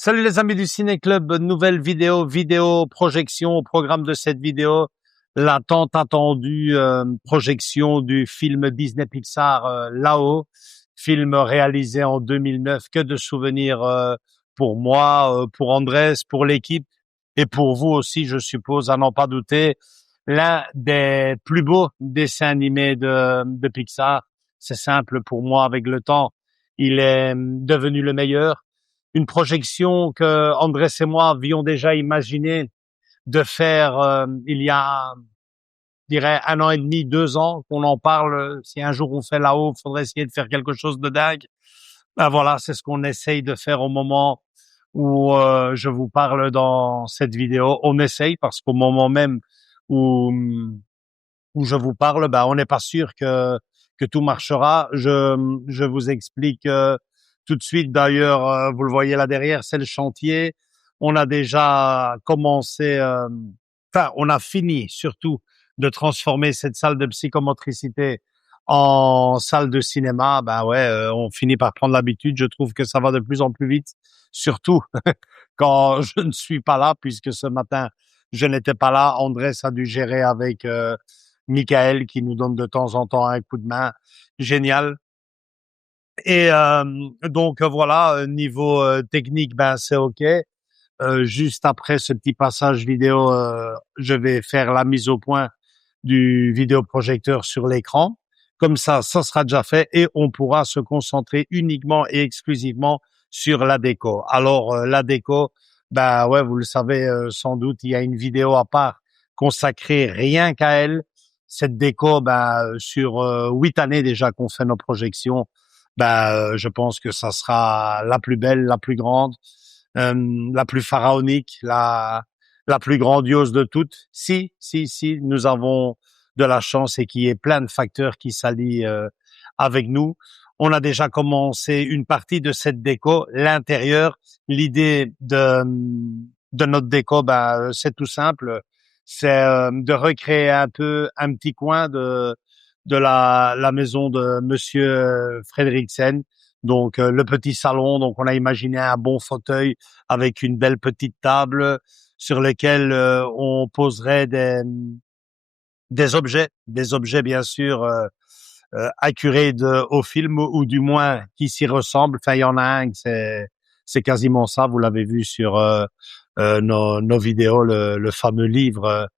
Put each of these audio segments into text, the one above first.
Salut les amis du Ciné Club, nouvelle vidéo projection au programme de cette vidéo, la tant attendue projection du film Disney Pixar Là-haut, film réalisé en 2009, que de souvenirs pour moi, pour Andrés, pour l'équipe et pour vous aussi, je suppose, à n'en pas douter, l'un des plus beaux dessins animés de Pixar. C'est simple pour moi, avec le temps, il est devenu le meilleur. Une projection que Andrés et moi avions déjà imaginé de faire il y a, je dirais, 1 an et demi, 2 ans, qu'on en parle. Si un jour on fait Là-haut, il faudrait essayer de faire quelque chose de dingue. Ben voilà, c'est ce qu'on essaye de faire au moment où je vous parle dans cette vidéo. On essaye parce qu'au moment même où je vous parle, ben on n'est pas sûr que tout marchera. Je vous explique tout de suite. D'ailleurs, vous le voyez là derrière, c'est le chantier. On a déjà commencé, enfin, on a fini surtout de transformer cette salle de psychomotricité en salle de cinéma. Ben ouais, on finit par prendre l'habitude. Je trouve que ça va de plus en plus vite, surtout quand je ne suis pas là, puisque ce matin, je n'étais pas là. Andrés a dû gérer avec Michael, qui nous donne de temps en temps un coup de main. Génial. Et donc voilà, niveau technique, ben c'est OK. Juste après ce petit passage vidéo, je vais faire la mise au point du vidéoprojecteur sur l'écran. Comme ça sera déjà fait et on pourra se concentrer uniquement et exclusivement sur la déco. Alors la déco, ben ouais, vous le savez sans doute, il y a une vidéo à part consacrée rien qu'à elle. Cette déco, ben sur 8 années déjà qu'on fait nos projections, ben je pense que ça sera la plus belle, la plus grande, la plus pharaonique, la plus grandiose de toutes. Si nous avons de la chance et qu'il y ait plein de facteurs qui s'allient avec nous. On a déjà commencé une partie de cette déco, l'intérieur. L'idée de notre déco, ben, c'est tout simple. C'est de recréer un peu un petit coin de la maison de Monsieur Fredriksen. Donc le petit salon. Donc on a imaginé un bon fauteuil avec une belle petite table sur lequel on poserait des objets bien sûr accurés au film ou du moins qui s'y ressemblent. Enfin, il y en a un, c'est quasiment ça. Vous l'avez vu sur nos vidéos, le fameux livre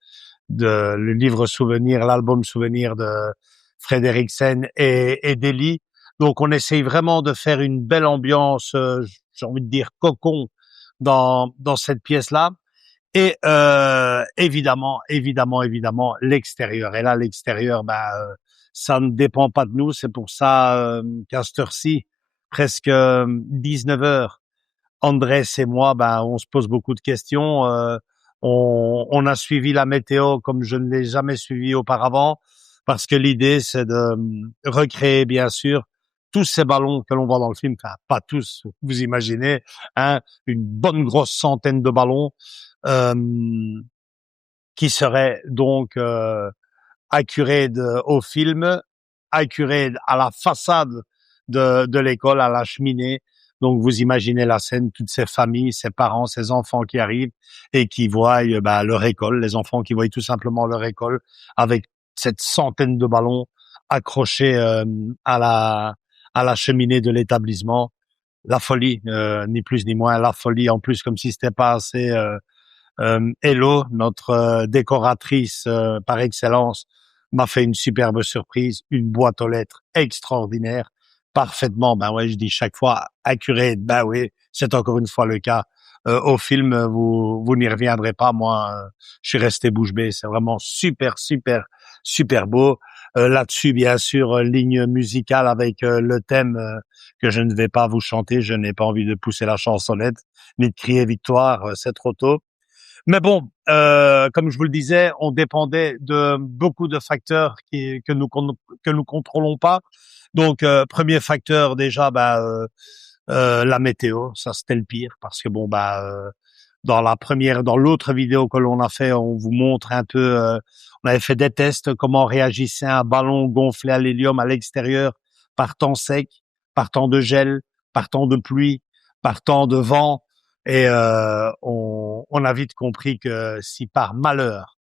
le livre souvenir, l'album souvenir de Fredriksen et d'Eli. Donc, on essaye vraiment de faire une belle ambiance, j'ai envie de dire cocon dans cette pièce-là. Et évidemment, l'extérieur. Et là, l'extérieur, ça ne dépend pas de nous. C'est pour ça qu'à cette heure-ci, presque 19 heures, Andrés et moi, on se pose beaucoup de questions. On a suivi la météo comme je ne l'ai jamais suivi auparavant, parce que l'idée, c'est de recréer, bien sûr, tous ces ballons que l'on voit dans le film. Enfin, pas tous, vous imaginez, hein, une bonne grosse centaine de ballons qui seraient donc accurés au film, accurés à la façade de l'école, à la cheminée. Donc, vous imaginez la scène, toutes ces familles, ces parents, ces enfants qui arrivent et qui voient leur école, les enfants qui voient tout simplement leur école avec cette centaine de ballons accrochés à la cheminée de l'établissement. La folie, ni plus ni moins, la folie. En plus, comme si c'était pas assez. Hello, notre décoratrice par excellence, m'a fait une superbe surprise, une boîte aux lettres extraordinaire, parfaitement, ben ouais, je dis chaque fois accurate, ben oui, c'est encore une fois le cas. Au film, vous n'y reviendrez pas, moi, je suis resté bouche bée, c'est vraiment super beau. Là-dessus, bien sûr, ligne musicale avec le thème que je ne vais pas vous chanter. Je n'ai pas envie de pousser la chansonnette ni de crier victoire, c'est trop tôt. Mais bon, comme je vous le disais, on dépendait de beaucoup de facteurs que nous contrôlons pas. Donc, premier facteur déjà, la météo, ça c'était le pire parce que bon, dans l'autre vidéo que l'on a fait, on vous montre un peu, on avait fait des tests comment réagissait un ballon gonflé à l'hélium à l'extérieur par temps sec, par temps de gel, par temps de pluie, par temps de vent. Et on a vite compris que si par malheur,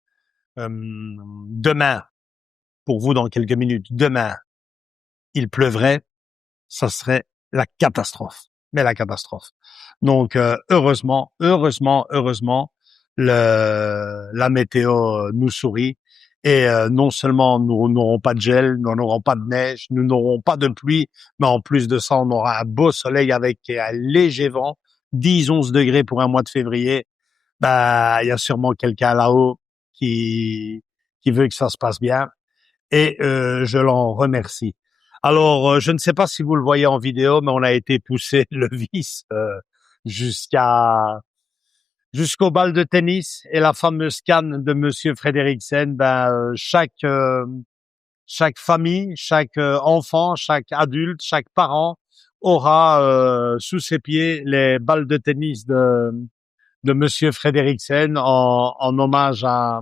demain, pour vous dans quelques minutes, demain, il pleuvrait, ça serait la catastrophe. Mais la catastrophe. Donc heureusement, la météo nous sourit. Et non seulement nous n'aurons pas de gel, nous n'aurons pas de neige, nous n'aurons pas de pluie, mais en plus de ça, on aura un beau soleil avec un léger vent, 10-11 degrés pour un mois de février. Il y a sûrement quelqu'un là-haut qui veut que ça se passe bien et je l'en remercie. Alors, je ne sais pas si vous le voyez en vidéo, mais on a été poussé le vis jusqu'à jusqu'au bal de tennis et la fameuse canne de Monsieur Frederiksen. Chaque famille, chaque enfant, chaque adulte, chaque parent aura sous ses pieds les balles de tennis de Monsieur Frederiksen en hommage à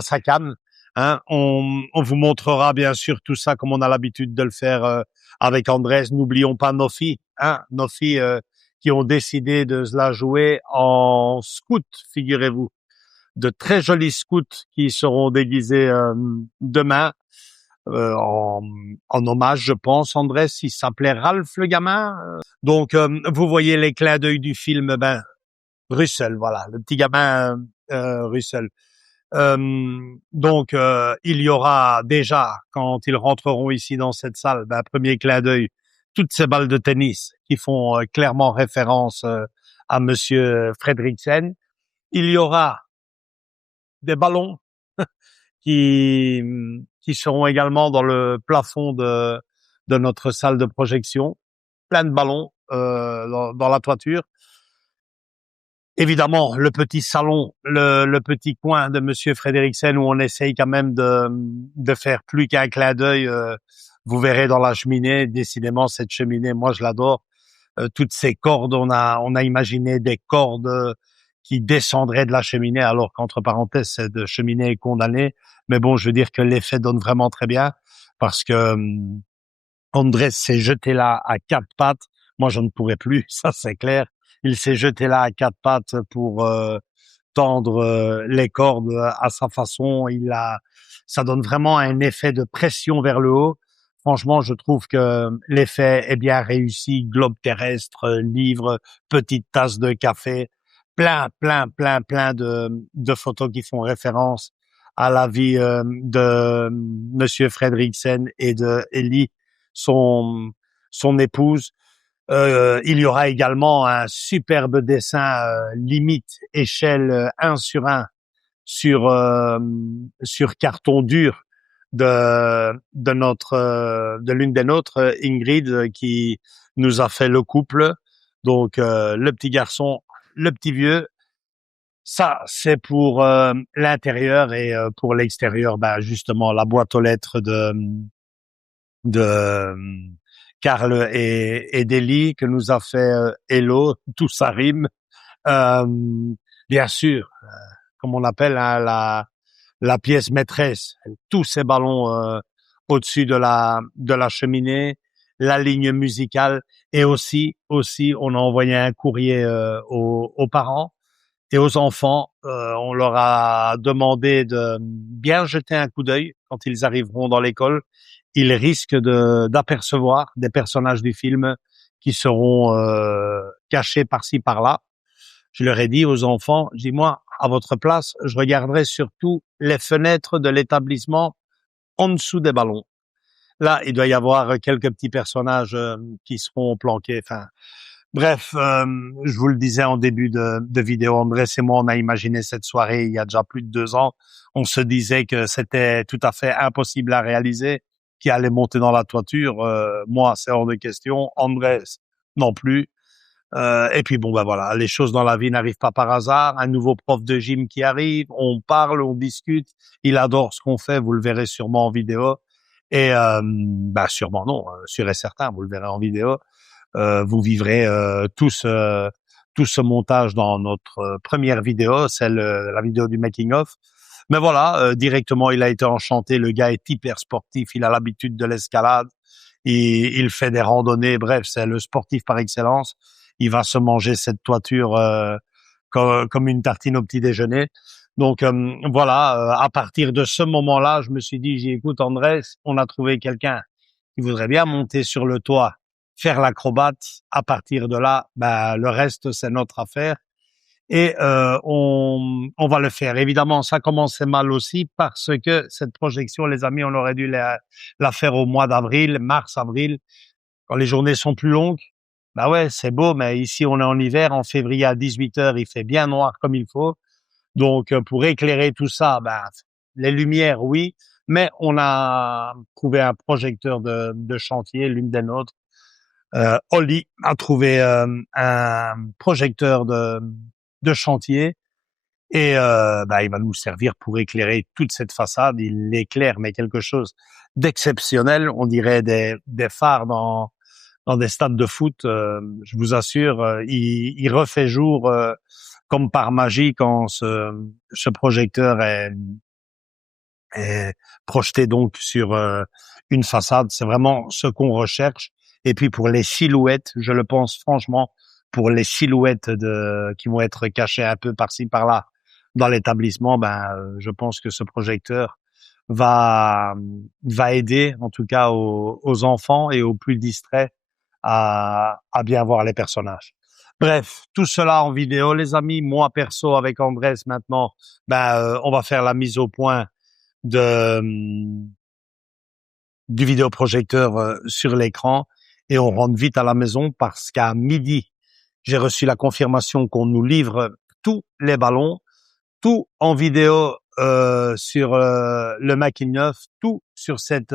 sa canne. Hein. On vous montrera bien sûr tout ça comme on a l'habitude de le faire avec Andrés. N'oublions pas nos filles, hein, nos filles qui ont décidé de se la jouer en scout, figurez-vous. De très jolis scouts qui seront déguisés demain en hommage, je pense. Andrés, il s'appelait Ralph le gamin. Donc, vous voyez les clins d'œil du film, Russell, voilà, le petit gamin Russell. Donc, il y aura déjà, quand ils rentreront ici dans cette salle, premier clin d'œil, toutes ces balles de tennis qui font clairement référence à Monsieur Frederiksen. Il y aura des ballons qui seront également dans le plafond de notre salle de projection, plein de ballons dans la toiture. Évidemment, le petit salon, le petit coin de Monsieur Frederiksen où on essaye quand même de faire plus qu'un clin d'œil. Vous verrez dans la cheminée, décidément cette cheminée, moi je l'adore. Toutes ces cordes, on a imaginé des cordes qui descendraient de la cheminée, alors qu'entre parenthèses, cette cheminée est condamnée. Mais bon, je veux dire que l'effet donne vraiment très bien parce que Andrés s'est jeté là à quatre pattes. Moi, je ne pourrais plus, ça c'est clair. Il s'est jeté là à quatre pattes pour tendre les cordes à sa façon. Ça donne vraiment un effet de pression vers le haut. Franchement, je trouve que l'effet est bien réussi. Globe terrestre, livre, petite tasse de café, plein de photos qui font référence à la vie de Monsieur Frederiksen et de Ellie, son épouse. Il y aura également un superbe dessin limite échelle 1 sur 1 sur carton dur de l'une des nôtres, Ingrid, qui nous a fait le couple. Donc le petit garçon, le petit vieux. Ça, c'est pour l'intérieur et pour l'extérieur, justement la boîte aux lettres de Karl et Deli que nous a fait Hello, tout ça rime. Euh, Bien sûr, comme on appelle hein, la pièce maîtresse, tous ces ballons au-dessus de la cheminée, la ligne musicale et aussi on a envoyé un courrier aux parents et aux enfants. On leur a demandé de bien jeter un coup d'œil quand ils arriveront dans l'école. Ils risquent d'apercevoir des personnages du film qui seront cachés par-ci par-là. Je leur ai dit aux enfants, je dis moi, à votre place, je regarderai surtout les fenêtres de l'établissement en dessous des ballons. Là, il doit y avoir quelques petits personnages qui seront planqués. Enfin, Bref, je vous le disais en début de vidéo, Andrés et moi, on a imaginé cette soirée il y a déjà plus de 2 ans. On se disait que c'était tout à fait impossible à réaliser, qu'il allait monter dans la toiture. Moi, c'est hors de question. Andrés, non plus. Et puis bon, ben voilà, les choses dans la vie n'arrivent pas par hasard. Un nouveau prof de gym qui arrive, on parle, on discute. Il adore ce qu'on fait, vous le verrez sûrement en vidéo. Et bah sûrement non, sûr et certain, vous le verrez en vidéo. Vous vivrez tout ce montage dans notre première vidéo, celle la vidéo du making of. Mais voilà, directement il a été enchanté. Le gars est hyper sportif, il a l'habitude de l'escalade, il fait des randonnées. Bref, c'est le sportif par excellence. Il va se manger cette toiture comme une tartine au petit déjeuner. Donc voilà, à partir de ce moment-là, je me suis dit, écoute Andrés, on a trouvé quelqu'un qui voudrait bien monter sur le toit, faire l'acrobate. À partir de là, ben, le reste, c'est notre affaire. Et on va le faire. Évidemment, ça commençait mal aussi parce que cette projection, les amis, on aurait dû la faire au mois d'avril, mars, avril, quand les journées sont plus longues. Bah ouais, c'est beau, mais ici, on est en hiver. En février, à 18 heures, il fait bien noir comme il faut. Donc, pour éclairer tout ça, ben, les lumières, oui, mais on a trouvé un projecteur de chantier, l'une des nôtres. Oli a trouvé un projecteur de chantier et bah, il va nous servir pour éclairer toute cette façade. Il éclaire, mais quelque chose d'exceptionnel. On dirait des phares dans des stades de foot. Je vous assure, il refait jour comme par magie quand ce projecteur est projeté donc sur une façade. C'est vraiment ce qu'on recherche. Et puis pour les silhouettes, je le pense franchement, pour les silhouettes qui vont être cachées un peu par-ci par-là dans l'établissement, ben je pense que ce projecteur va va aider en tout cas aux enfants et aux plus distraits à bien voir les personnages. Bref, tout cela en vidéo, les amis. Moi perso avec Andrés maintenant, ben on va faire la mise au point de du vidéoprojecteur sur l'écran et on rentre vite à la maison parce qu'à midi, j'ai reçu la confirmation qu'on nous livre tous les ballons, tout en vidéo sur le making of, tout sur cette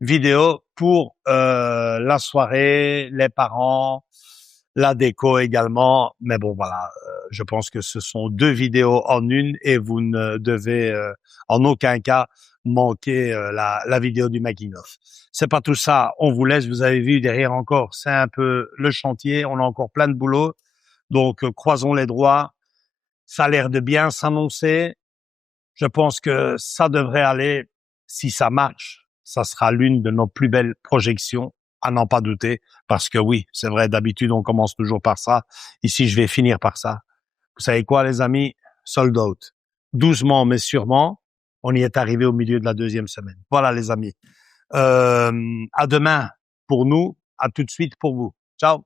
vidéo pour la soirée, les parents, la déco également. Mais bon, voilà, je pense que ce sont 2 vidéos en une et vous ne devez en aucun cas manquer la vidéo du making of. C'est pas tout ça, on vous laisse, vous avez vu derrière encore, c'est un peu le chantier, on a encore plein de boulot. Donc croisons les doigts, ça a l'air de bien s'annoncer. Je pense que ça devrait aller. Si ça marche, ça sera l'une de nos plus belles projections, à n'en pas douter, parce que oui, c'est vrai, d'habitude, on commence toujours par ça. Ici, je vais finir par ça. Vous savez quoi, les amis? Sold out. Doucement, mais sûrement, on y est arrivé au milieu de la 2e semaine. Voilà, les amis. À demain pour nous, à tout de suite pour vous. Ciao.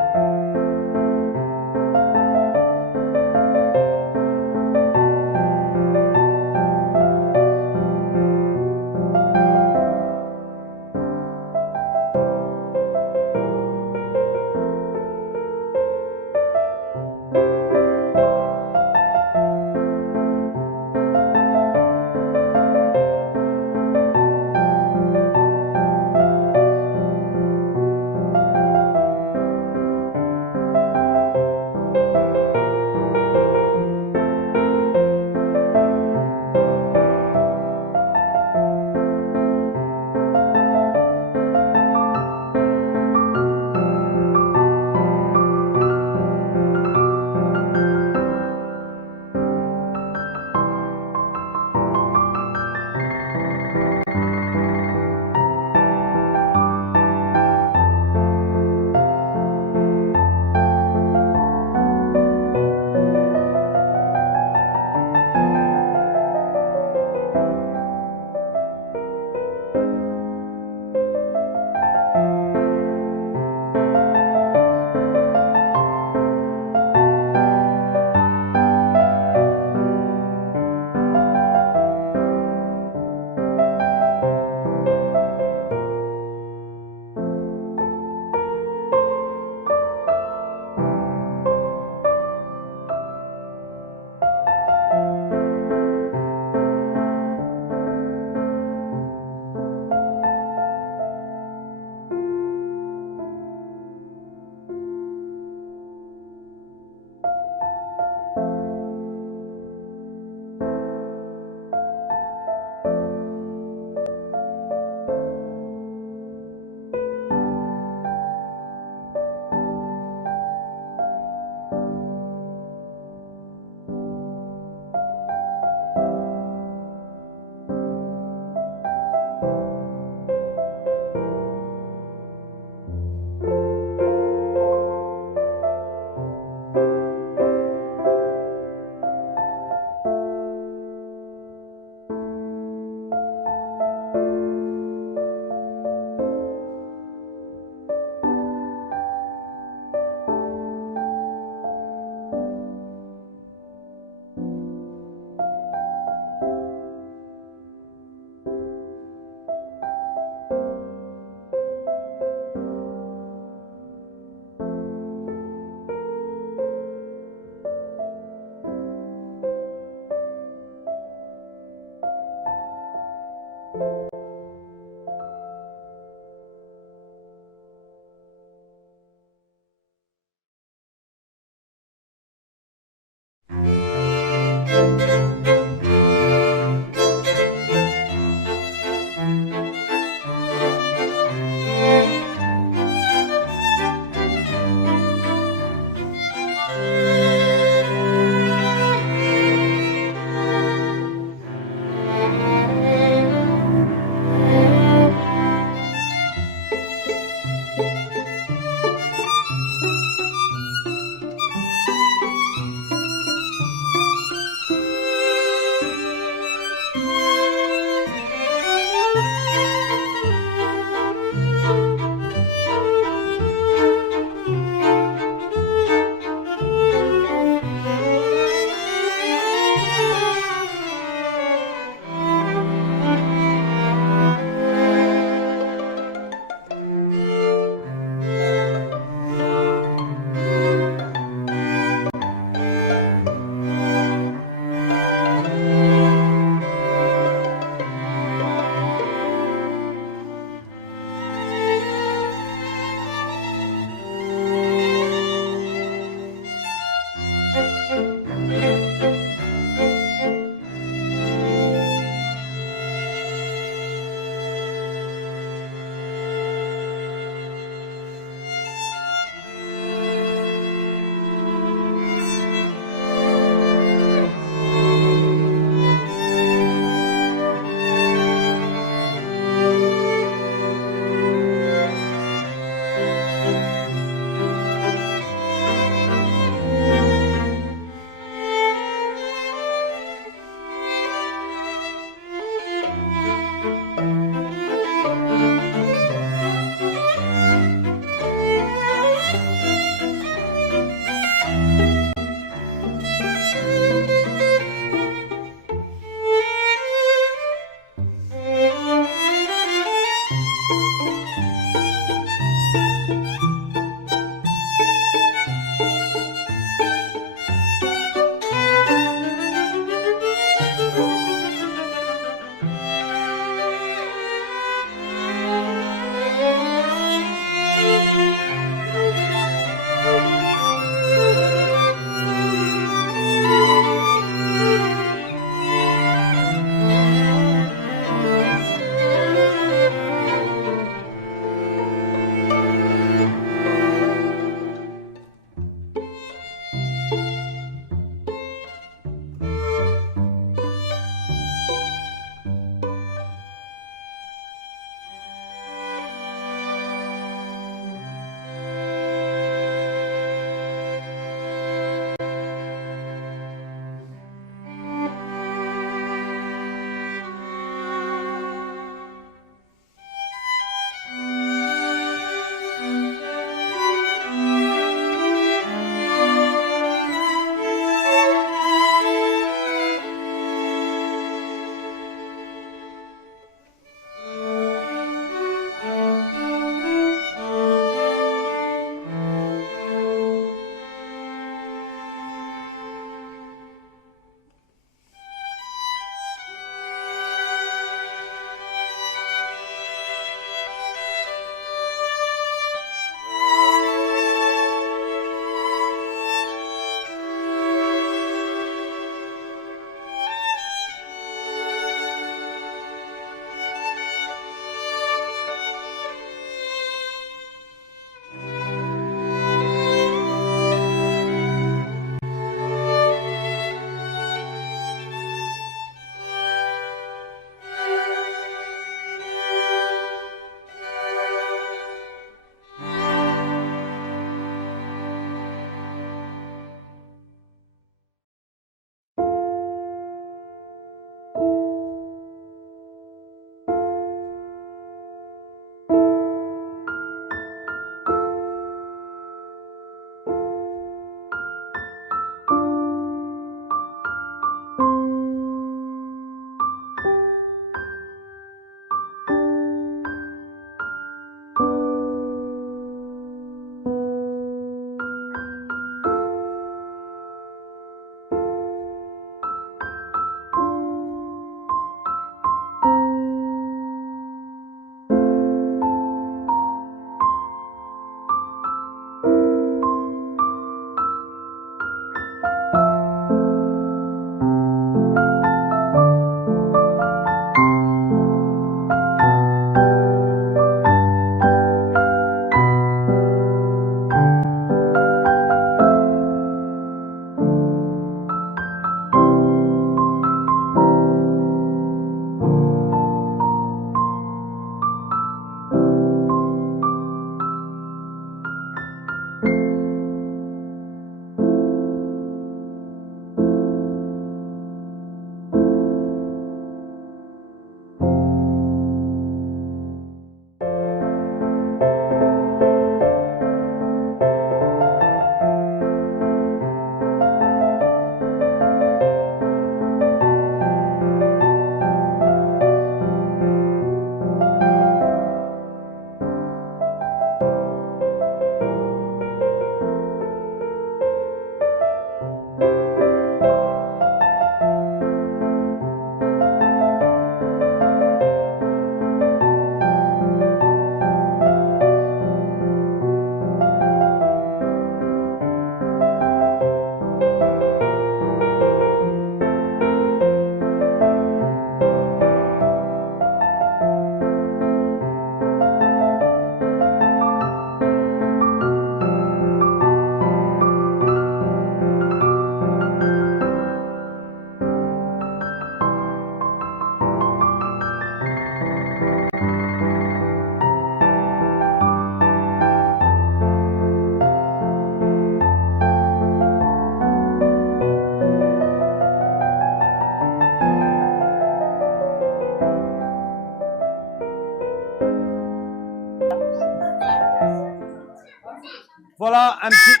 Voilà un petit...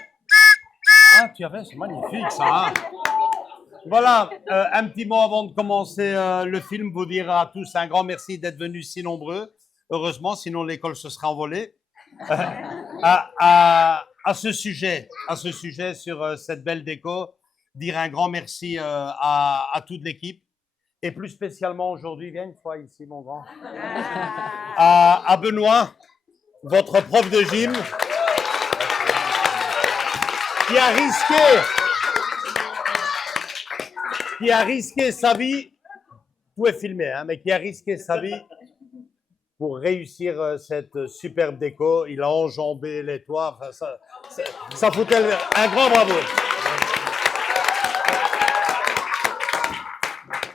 Ah, tu avais, c'est magnifique ça. Hein. Voilà, un petit mot avant de commencer le film, vous dire à tous un grand merci d'être venus si nombreux. Heureusement, sinon l'école se serait envolée. À ce sujet sur cette belle déco, dire un grand merci à toute l'équipe et plus spécialement aujourd'hui, viens une fois ici mon grand, à Benoît, votre prof de gym, qui a risqué sa vie, vous pouvez filmer, hein, mais qui a risqué sa vie pour réussir cette superbe déco. Il a enjambé les toits, enfin, ça foutait un grand bravo.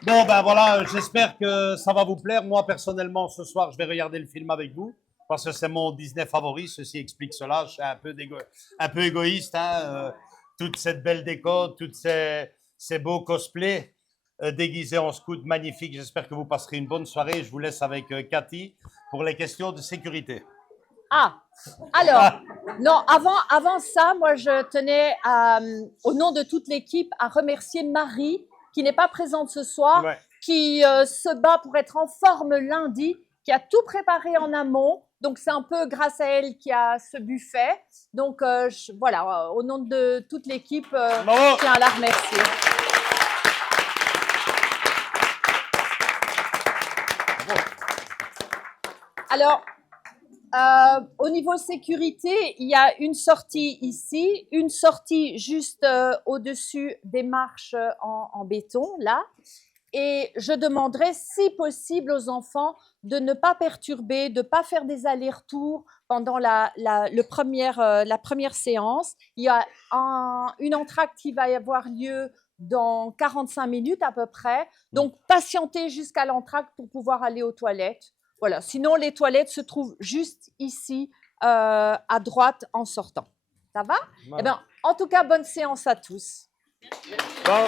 Bon, ben voilà, j'espère que ça va vous plaire. Moi, personnellement, ce soir, je vais regarder le film avec vous, parce que c'est mon Disney favori. Ceci explique cela. Je suis un peu égoïste. Hein, toute cette belle déco, tous ces beaux cosplays déguisés en scout magnifiques. J'espère que vous passerez une bonne soirée. Je vous laisse avec Cathy pour les questions de sécurité. Ah, alors, non, avant ça, moi, je tenais, au nom de toute l'équipe, à remercier Marie, qui n'est pas présente ce soir, Ouais. qui se bat pour être en forme lundi, qui a tout préparé en amont. Donc, c'est un peu grâce à elle qu'il y a ce buffet. Donc, voilà, au nom de toute l'équipe, je tiens à la remercier. Alors, au niveau sécurité, il y a une sortie ici, une sortie juste au-dessus des marches en béton, là. Et je demanderais, si possible, aux enfants de ne pas perturber, de ne pas faire des allers-retours pendant la première séance. Il y a une entracte qui va y avoir lieu dans 45 minutes à peu près. Donc, patientez jusqu'à l'entracte pour pouvoir aller aux toilettes. Voilà. Sinon, les toilettes se trouvent juste ici, à droite, en sortant. Ça va? Voilà. Eh bien, en tout cas, bonne séance à tous. Bon.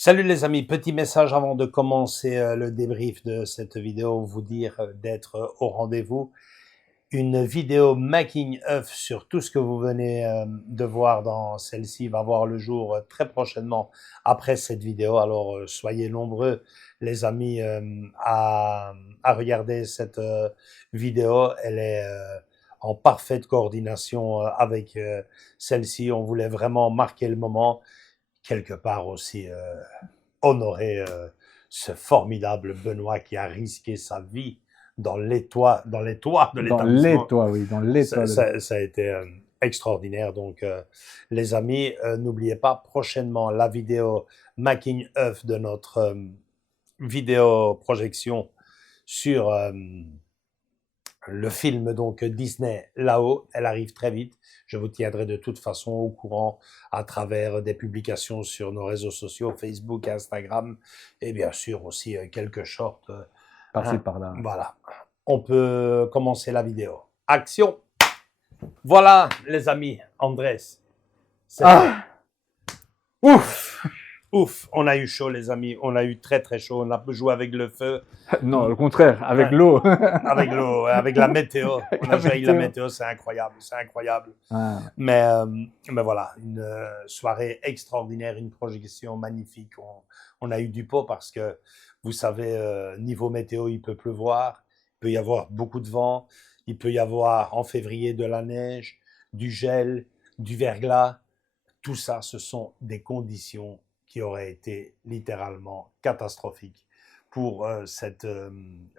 Salut les amis, petit message avant de commencer le débrief de cette vidéo, vous dire d'être au rendez-vous. Une vidéo making of sur tout ce que vous venez de voir dans celle-ci va voir le jour très prochainement après cette vidéo. Alors soyez nombreux les amis à regarder cette vidéo. Elle est en parfaite coordination avec celle-ci. On voulait vraiment marquer le moment. Quelque part aussi honorer ce formidable Benoît qui a risqué sa vie dans les toits de l'établissement. Dans les toits, oui, dans les toits. Ça a été extraordinaire. Donc, les amis, n'oubliez pas, prochainement, la vidéo making of de notre vidéo projection sur le film donc Disney là-haut. Elle arrive très vite. Je vous tiendrai de toute façon au courant à travers des publications sur nos réseaux sociaux, Facebook, Instagram, et bien sûr aussi quelques shorts. Par-ci, par-là. Voilà. On peut commencer la vidéo. Action! Voilà, les amis, Andrés. Ah! Ouf! Ouf, on a eu chaud, les amis. On a eu très, très chaud. On a joué avec le feu. Non, au contraire, avec l'eau. Avec l'eau, avec la météo. On a joué avec la météo, c'est incroyable, c'est incroyable. Ah. Mais voilà, une soirée extraordinaire, une projection magnifique. On a eu du pot parce que, vous savez, niveau météo, il peut pleuvoir, il peut y avoir beaucoup de vent, il peut y avoir en février de la neige, du gel, du verglas. Tout ça, ce sont des conditions qui auraient été littéralement catastrophiques pour cette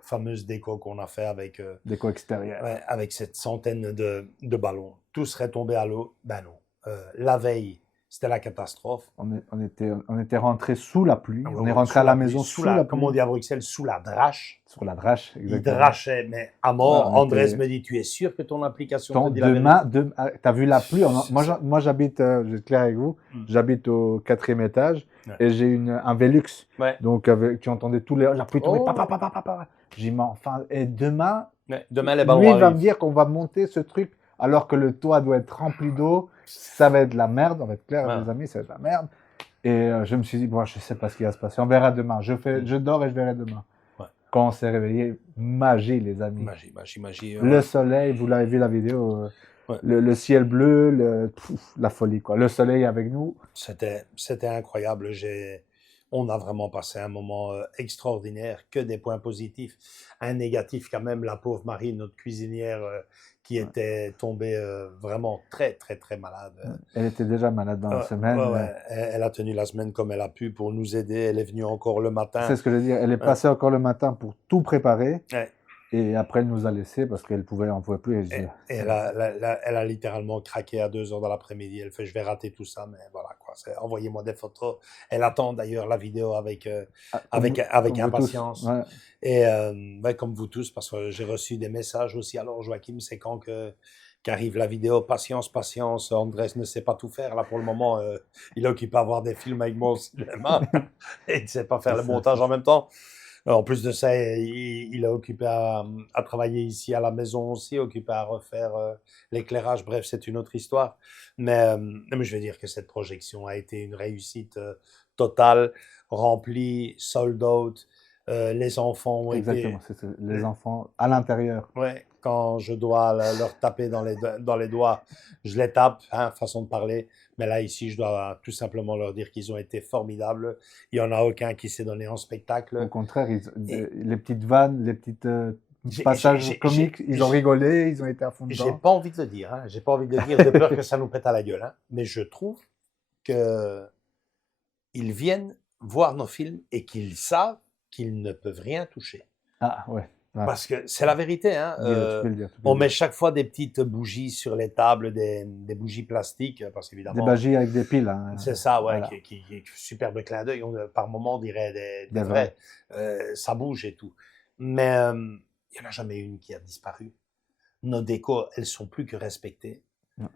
fameuse déco qu'on a fait avec déco extérieure. Ouais, avec cette centaine de ballons. Tout serait tombé à l'eau. Ben non. La veille, c'était la catastrophe. On était rentré sous la pluie. On est rentré à la maison sous la pluie. Comme on dit à Bruxelles, sous la drache. Sur la drache, exactement. Il drachait, mais à mort. Ouais, Andrés me dit, tu es sûr que ton application te dit la vérité? T'as vu la pluie? Moi, j'habite, je vais être clair avec vous, j'habite au 4e étage et j'ai un Velux. Ouais. Donc, tu entendais la pluie tomber. J'ai dit, mais enfin, et demain, demain les ballons lui, il va arrivent. me dire qu'on va monter ce truc alors que le toit doit être rempli d'eau. Ça va être la merde, on va être clair, les amis, ça va être la merde. Et je me suis dit, bon, je ne sais pas ce qui va se passer, on verra demain. Je dors et je verrai demain. Ouais. Quand on s'est réveillé, magie, les amis. Magie. Le soleil, vous l'avez vu la vidéo, le ciel bleu, la folie, quoi. Le soleil avec nous. C'était incroyable. On a vraiment passé un moment extraordinaire, que des points positifs. Un négatif quand même, la pauvre Marie, notre cuisinière, qui était tombée vraiment très, très, très malade. Elle était déjà malade dans la semaine. Elle a tenu la semaine comme elle a pu pour nous aider. Elle est venue encore le matin. C'est ce que je veux dire. Elle est passée encore le matin pour tout préparer. Et après, elle nous a laissés parce qu'elle n'en pouvait plus. Elle a littéralement craqué à 2h de l'après-midi. Elle fait, je vais rater tout ça, mais voilà quoi. Envoyez-moi des photos. Elle attend d'ailleurs la vidéo avec impatience. Ouais. Et comme vous tous, parce que j'ai reçu des messages aussi. Alors Joachim, c'est quand qu'arrive la vidéo? Patience. Andrés ne sait pas tout faire. Là, pour le moment, il est occupé à voir des films avec moi au cinéma. Et il ne sait pas faire le montage en même temps. En plus de ça, il est occupé à travailler ici à la maison aussi, occupé à refaire l'éclairage. Bref, c'est une autre histoire. Mais je veux dire que cette projection a été une réussite totale, remplie, sold out. Les enfants ont Exactement, été... c'est les enfants à l'intérieur. Ouais, quand je dois leur taper dans les doigts, je les tape, hein, façon de parler. Mais là, ici, je dois tout simplement leur dire qu'ils ont été formidables. Il n'y en a aucun qui s'est donné en Au spectacle. contraire, Et les petites vannes, les petites j'ai passages comiques, ils ont rigolé, ils ont été à fond j'ai dedans. pas envie de le dire, hein. J'ai pas envie de le dire de peur que ça nous pète à la gueule, hein. Mais je trouve que ils viennent voir nos films et qu'ils savent qu'ils ne peuvent rien toucher. Ah ouais, ouais. Parce que c'est la vérité, hein. Tu peux le dire. On met chaque fois des petites bougies sur les tables, des bougies plastiques, parce Des qu'évidemment, bougies avec des piles. Hein. c'est ça, ouais, Voilà. qui superbe clin d'œil. Par moment, on dirait des Des vrais. Ça bouge et tout. Mais il n'y en a jamais une qui a disparu. Nos décos, elles sont plus que respectées. Non.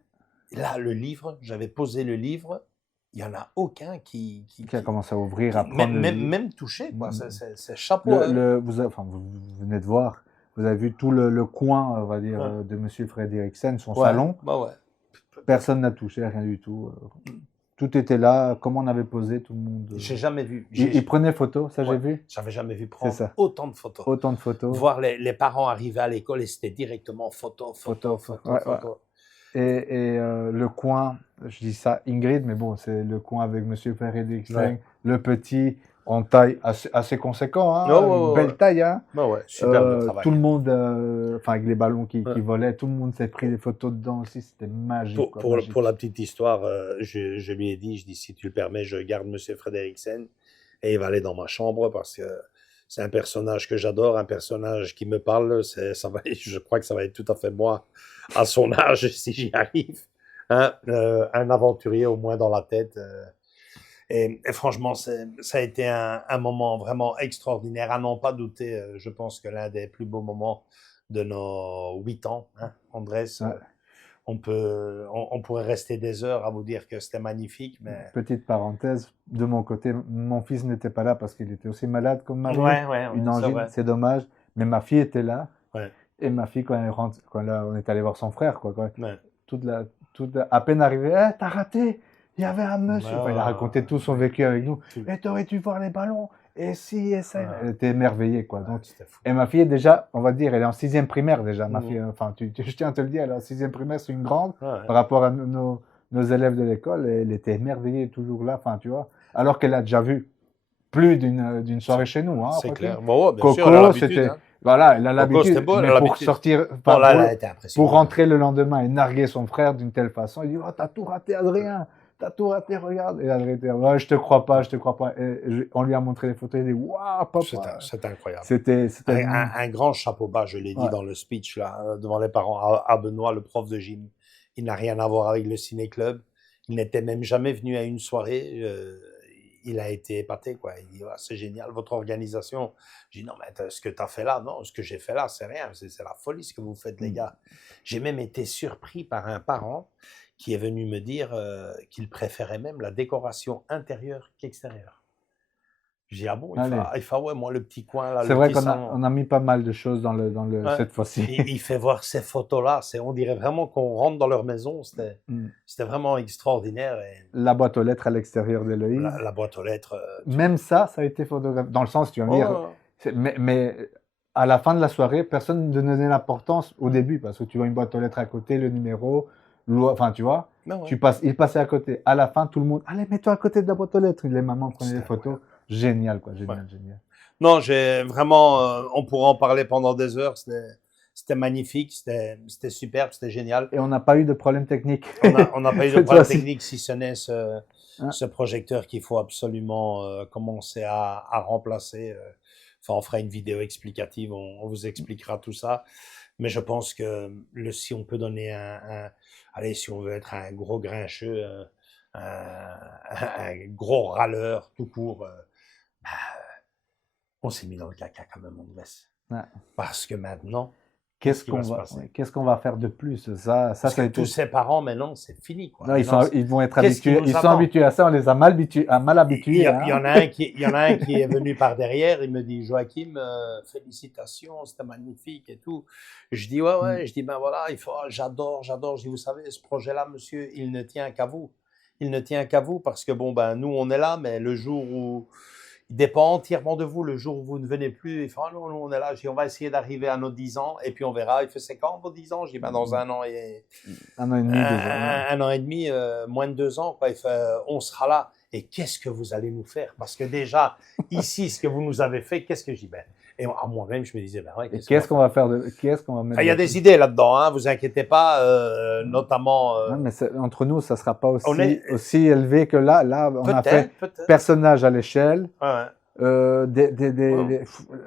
Là, le livre, j'avais posé le livre, il n'y en a aucun qui Qui a commencé à ouvrir, à prendre même touché, quoi. C'est chapeau. vous venez de voir, vous avez vu tout le coin, on va dire, Ouais. de Monsieur Frédériksen, son Ouais, salon. bah ouais. Personne n'a touché, rien du tout. Tout était là, comme on avait posé, tout le monde. J'ai jamais vu. Il prenait photo, ça Ouais. j'ai vu. J'avais jamais vu prendre ça. autant de photos. Autant de photos. Voir les parents arriver à l'école et c'était directement photo. Ouais, ouais. Et le coin, je dis ça Ingrid, mais bon, c'est le coin avec Monsieur Frédériksen, Ouais. le petit, en taille assez conséquent, hein, Oh, belle taille. Hein. Bah ouais, superbe travail. Tout le monde, enfin avec les ballons qui volaient, tout le monde s'est pris des photos dedans aussi, c'était magique. Pour la petite histoire, je lui ai dit, je dis si tu le permets, je garde Monsieur Frédériksen et il va aller dans ma chambre parce que c'est un personnage que j'adore, un personnage qui me parle. Je crois que ça va être tout à fait moi à son âge si j'y arrive. Hein, un aventurier au moins dans la tête. Et franchement, ça a été un moment vraiment extraordinaire, à n'en pas douter. Je pense que l'un des plus beaux moments de nos 8 ans, hein, Andrés. Ouais. On pourrait rester des heures à vous dire que c'était magnifique, mais... Petite parenthèse, de mon côté, mon fils n'était pas là parce qu'il était aussi malade comme Marie. Ouais, une angine, c'est dommage. Mais ma fille était là. Ouais. Et ma fille, quand on est allé voir son frère, quoi, Ouais. à peine arrivé, t'as raté, il y avait un monsieur. Enfin, il a raconté tout son vécu avec nous. Et t'aurais dû voir les ballons. Et si, et ça. Elle était émerveillée, quoi. Donc, et ma fille est déjà, on va dire, elle est en 6e primaire déjà. Ma fille, enfin, je tiens à te le dire, elle est en 6e primaire, c'est une grande par rapport à nos élèves de l'école. Et elle était émerveillée, toujours là, enfin, tu vois. Alors qu'elle a déjà vu plus d'une soirée chez nous. Hein, c'est clair. Bon, bien sûr, elle a Coco, c'était. hein. Voilà, elle a l'habitude. Beau, mais pour sortir, bon, là, elle a été pour rentrer le lendemain et narguer son frère d'une telle façon, il dit, oh, t'as tout raté, Adrien. T'as tout raté, regarde. Et Adrien était, ouais, je te crois pas. Et on lui a montré les photos, il dit, waouh, papa. C'était incroyable. C'était un grand chapeau bas, je l'ai dit dans le speech, là, devant les parents, à Benoît, le prof de gym. Il n'a rien à voir avec le ciné-club. Il n'était même jamais venu à une soirée. Il a été épaté, quoi. Il dit, c'est génial, votre organisation. J'ai dit, non, mais ce que tu as fait là, non, ce que j'ai fait là, c'est rien. C'est la folie ce que vous faites, les gars. J'ai même été surpris par un parent qui est venu me dire qu'il préférait même la décoration intérieure qu'extérieure. J'ai dit, ah bon, il fait, ouais, moi, le petit coin là. C'est vrai qu'on a mis pas mal de choses dans cette fois-ci. Il fait voir ces photos-là. On dirait vraiment qu'on rentre dans leur maison. C'était vraiment extraordinaire. Et la boîte aux lettres à l'extérieur d'Héloïse. La boîte aux lettres. Même ça a été photographié. Dans le sens, tu vas me dire. Mais à la fin de la soirée, personne ne donnait l'importance au début parce que tu vois une boîte aux lettres à côté, le numéro. Enfin, tu vois, il passait à côté. À la fin, tout le monde, allez, mets-toi à côté de la boîte aux lettres. Les mamans prenaient des photos. Génial, quoi. Génial. Non, j'ai vraiment, on pourrait en parler pendant des heures. C'était magnifique, c'était superbe, c'était génial. Et on n'a pas eu de problème technique. On n'a pas eu de problème technique, si ce n'est ce projecteur qu'il faut absolument commencer à remplacer. Enfin, on fera une vidéo explicative, on vous expliquera tout ça. Mais je pense que si on peut donner allez, si on veut être un gros grincheux, un gros râleur tout court, on s'est mis dans le caca quand même, Andrés. Parce que maintenant, qu'est-ce qui qu'on va se va, passer. ouais, qu'est-ce qu'on va faire de plus? Ça Parce a que été. tous ces parents, maintenant, c'est fini. Quoi. Non, Maintenant, ils vont être qu'est-ce qui habitués. nous Ils sont attend? habitués à ça. On les a mal habitués. Il y en a un qui est venu par derrière. Il me dit, Joachim, félicitations, c'était magnifique et tout. Je dis, ouais. Je dis, ben voilà, j'adore. Je dis, vous savez, ce projet-là, monsieur, il ne tient qu'à vous. Il ne tient qu'à vous parce que, bon, ben, nous, on est là, mais le jour où il dépend entièrement de vous. Le jour où vous ne venez plus, il fait, non, on est là. Je dis, on va essayer d'arriver à nos 10 ans et puis on verra. Il fait, c'est quand vos 10 ans? Je dis, ben, dans un an et 1 an et demi déjà. un an et demi, moins de 2 ans, quoi. Il fait, on sera là. Et qu'est-ce que vous allez nous faire? Parce que déjà, ici, ce que vous nous avez fait, qu'est-ce que j'y vais? Et à moi-même, je me disais, ben ouais, Qu'est-ce qu'on va faire qu'est-ce qu'on va mettre? Il y a des idées là-dedans, hein, vous inquiétez pas, notamment. Non, mais entre nous, ça sera pas aussi élevé que là. Là, on a fait personnage à l'échelle. Ouais.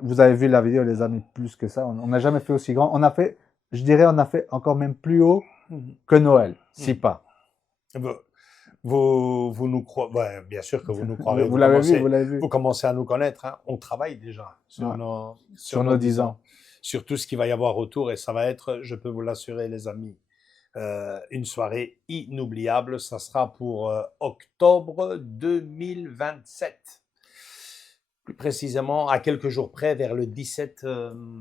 Vous avez vu la vidéo, les amis, plus que ça. On n'a jamais fait aussi grand. On a fait encore même plus haut que Noël, si pas. Vous nous croyez, ouais, bien sûr que vous nous croirez. Vous l'avez vu. Vous commencez à nous connaître. Hein. On travaille déjà sur nos 10 ans. Sur tout ce qu'il va y avoir autour. Et ça va être, je peux vous l'assurer, les amis, une soirée inoubliable. Ça sera pour octobre 2027. Plus précisément, à quelques jours près, vers le 17,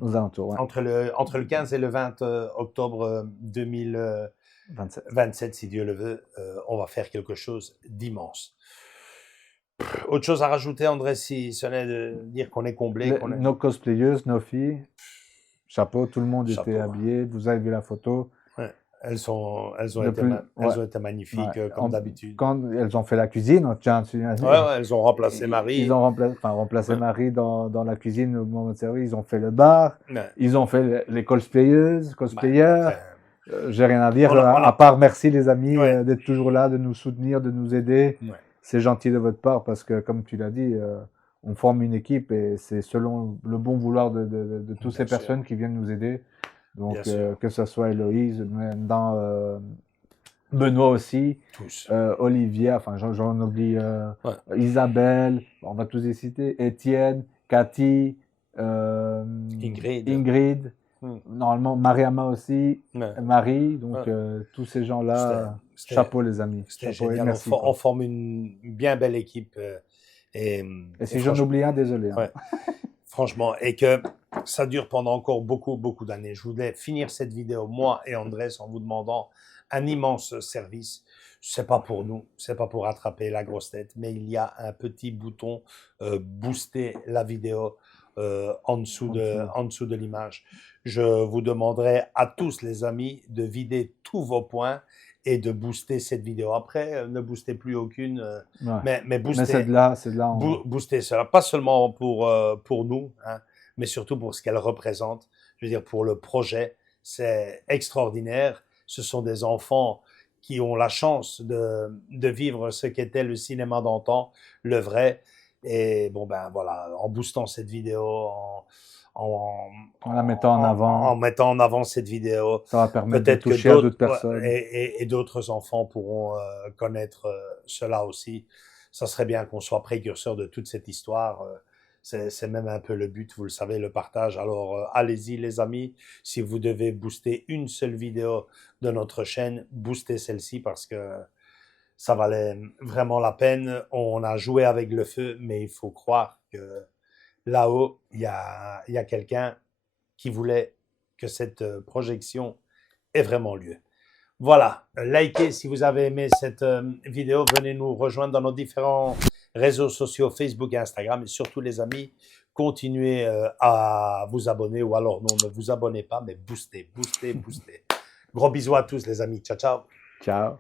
aux alentours, ouais. entre le 15 et le 20 octobre 2027, si Dieu le veut, on va faire quelque chose d'immense. Autre chose à rajouter, André, si ce n'est de dire qu'on est comblé. Nos cosplayeuses, nos filles, chapeau, tout le monde était habillé. Vous avez vu la photo. Ouais. Elles ont été magnifiques, comme d'habitude. Quand elles ont fait la cuisine, elles ont remplacé Marie. Ils ont remplacé Marie dans la cuisine au moment de servir. Ils ont fait le bar. Ouais. Ils ont fait les cosplayers. J'ai rien à dire, à part merci les amis d'être toujours là, de nous soutenir, de nous aider. Ouais. C'est gentil de votre part parce que, comme tu l'as dit, on forme une équipe et c'est selon le bon vouloir de toutes ces personnes qui viennent nous aider. Donc, que ce soit Héloïse, Benoît aussi, Olivier, enfin j'en oublie, Isabelle, on va tous les citer, Étienne, Cathy, Ingrid. Normalement, Mariama aussi, Marie, donc tous ces gens-là, chapeau les amis. C'était génial, merci, on forme une bien belle équipe. Et si j'en oublie un, désolé. Hein. Ouais, franchement, et que ça dure pendant encore beaucoup, beaucoup d'années. Je voulais finir cette vidéo, moi et Andrés, en vous demandant un immense service. C'est pas pour nous, c'est pas pour attraper la grosse tête, mais il y a un petit bouton booster la vidéo en dessous de l'image. Je vous demanderai à tous les amis de vider tous vos points et de booster cette vidéo. Après, ne boostez plus aucune, mais boostez. Mais c'est de là. Booster cela, pas seulement pour nous, hein, mais surtout pour ce qu'elle représente. Je veux dire, pour le projet, c'est extraordinaire. Ce sont des enfants qui ont la chance de vivre ce qu'était le cinéma d'antan, le vrai. Et bon, ben voilà, en boostant cette vidéo, en la mettant en avant. En mettant en avant cette vidéo. Ça va permettre de toucher à d'autres personnes. Et d'autres enfants pourront connaître cela aussi. Ça serait bien qu'on soit précurseur de toute cette histoire. C'est même un peu le but, vous le savez, le partage. Alors, allez-y les amis, si vous devez booster une seule vidéo de notre chaîne, boostez celle-ci parce que ça valait vraiment la peine. On a joué avec le feu, mais il faut croire que là-haut, il y a quelqu'un qui voulait que cette projection ait vraiment lieu. Voilà, likez si vous avez aimé cette vidéo. Venez nous rejoindre dans nos différents réseaux sociaux, Facebook et Instagram. Et surtout, les amis, continuez à vous abonner ou alors non, ne vous abonnez pas, mais boostez. Gros bisous à tous, les amis. Ciao, ciao. Ciao.